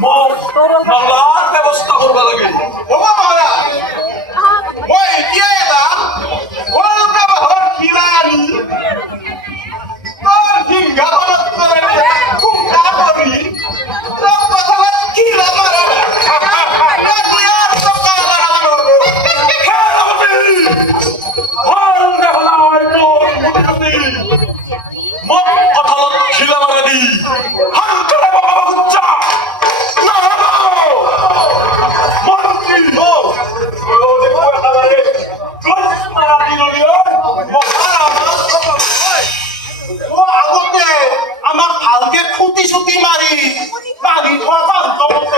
মামলার ব্যবস্থা করবা লাগে ও বাবা ওই কি এটা ওর ব্যবহার কিলানি তোর হিঙ্গা বানাত করে খুব না করি তোর কথা কিলা মারা না দিয়া তো কালা মারো ও আগতে আমার ফালকে খুঁটি সুতি মারি পানি খাওয়া